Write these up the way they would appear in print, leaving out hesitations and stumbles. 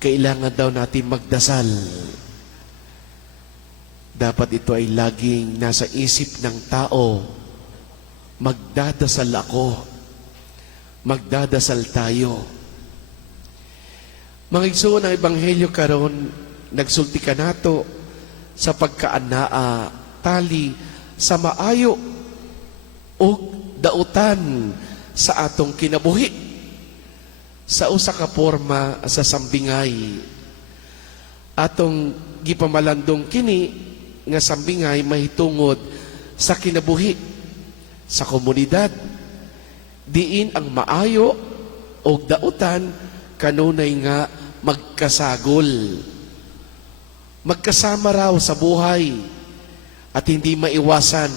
kailangan daw natin magdasal. Dapat ito ay laging nasa isip ng tao. Magdadasal ako. Magdadasal tayo. Mga igsoon ng Ebanghelyo karon, nagsulti ka nato sa pagkaanaa tali sa maayo o dautan sa atong kinabuhi sa usa ka forma sa sambingay. Atong gipamalandong kini nga sambingay mahitungod sa kinabuhi sa komunidad diin ang maayo o dautan kanunay nga magkasagol, magkasama raw sa buhay at hindi maiwasan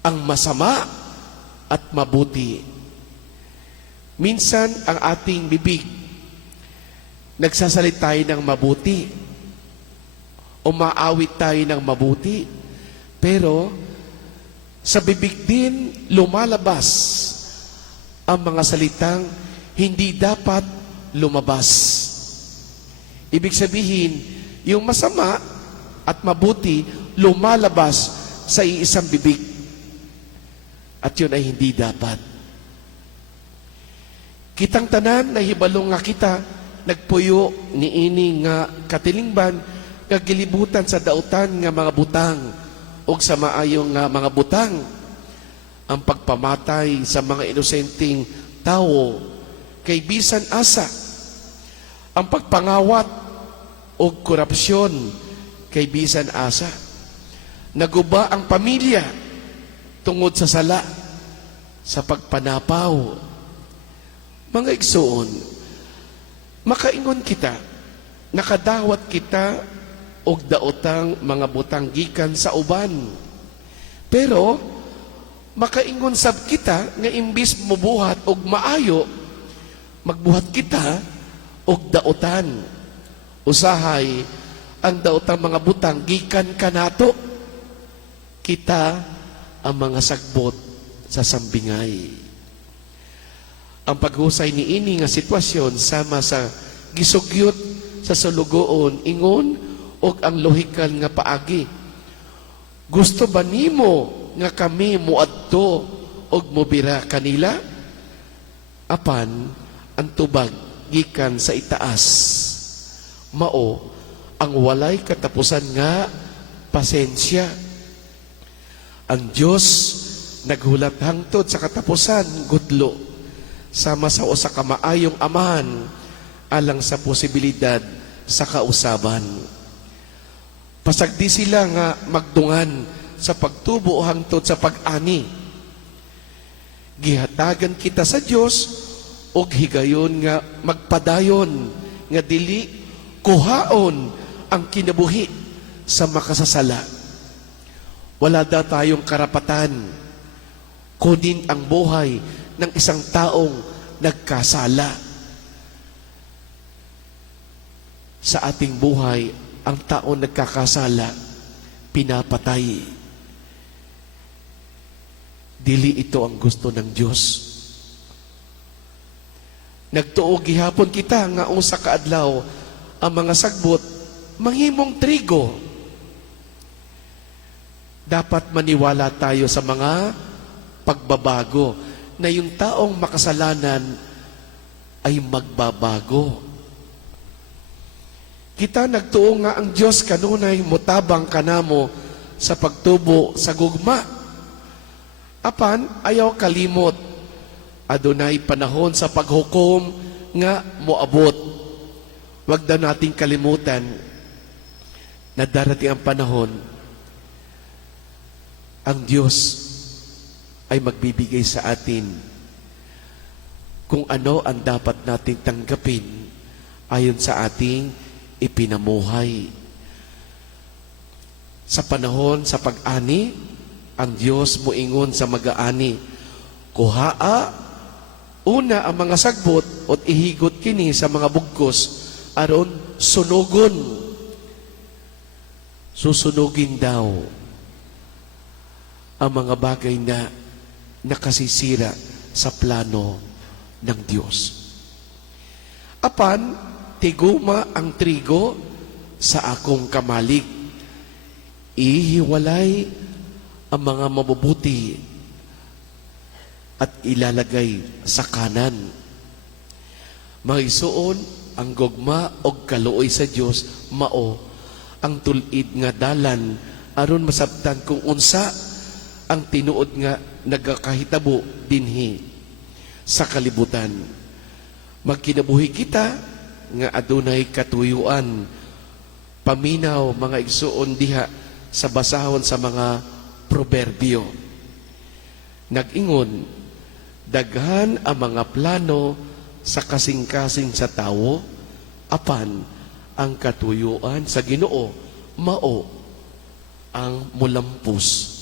ang masama at mabuti. Minsan ang ating bibig nagsasalita tayo ng mabuti o maawit tayo ng mabuti, pero sa bibig din lumalabas ang mga salitang hindi dapat lumabas. Ibig sabihin, yung masama at mabuti lumalabas sa iisang bibig. At yun ay hindi dapat. Kitang tanan na hibalong nga kita nagpuyo ni ini nga katilingban nga gilibutan sa dautan nga mga butang o sa maayong nga mga butang. Ang pagpamatay sa mga inosenteng tao kay bisan asa, ang pagpangawat o korupsyon kay bisan asa, naguba ang pamilya tungod sa sala, sa pagpanapaw. Mga igsoon, makaingon kita, nakadawat kita og daotang mga butang gikan sa uban. Pero makaingon sab kita nga imbis mobuhat og maayo, magbuhat kita og daotan. Usahay ang daotang mga butang gikan kanato. Kita ang mga sagbot sa sambingay. Ang paghusay ni ini nga sitwasyon sama sa gisugyot sa sulugoon ingon og ang lohikal nga paagi. Gusto ba nimo nga kami muadto og mobira kanila? Apan ang tubag gikan sa itaas, mao ang walay katapusan nga pasensya. Ang Diyos naghulat hangtod sa katapusan gudlo sama sa usa ka maayong amahan alang sa posibilidad sa kausaban. Pasagdi sila nga magdungan sa pagtubo hangtod sa pag-ani. Gihatagan kita sa Dios og higayon nga magpadayon nga dili kuhaon ang kinabuhi sa makasasala. Wala daw tayong karapatan kunin ang buhay ng isang taong nagkasala. Sa ating buhay, ang taong nagkakasala, pinapatay. Dili ito ang gusto ng Diyos. Nagtuog gihapon kita nga usa ka adlaw ang mga sagbot manghimong trigo. Dapat maniwala tayo sa mga pagbabago na yung taong makasalanan ay magbabago. Kita nagtuo nga ang Diyos kanunay mutabang kanamo sa pagtubo sa gugma. Apan ayaw kalimot, adunay panahon sa paghukom nga moabot. Wag daw nating kalimutan na darating ang panahon, ang Diyos ay magbibigay sa atin kung ano ang dapat nating tanggapin ayon sa ating ipinamuhay. Sa panahon sa pag-ani, ang Diyos moingon sa mag-aani, kuhaa una ang mga sagbot at ihigot kini sa mga bugkos aron sunugon. Susunugin daw ang mga bagay na nakasisira sa plano ng Diyos. Apan, tiguma ang trigo sa akong kamalig. Ihiwalay ang mga mabubuti at ilalagay sa kanan. Mga isuon, ang gugma o kaluoy sa Dios mao ang tulid nga dalan aron masabtan kung unsa ang tinuod nga nagakahitabo dinhi sa kalibutan. Magkinabuhi kita nga adunay katuyuan. Paminaw mga igsuon diha sa basahon sa mga proberbio. Nag-ingon, daghan ang mga plano sa kasing-kasing sa tawo, apan ang katuyuan sa Ginoo mao ang mulampus.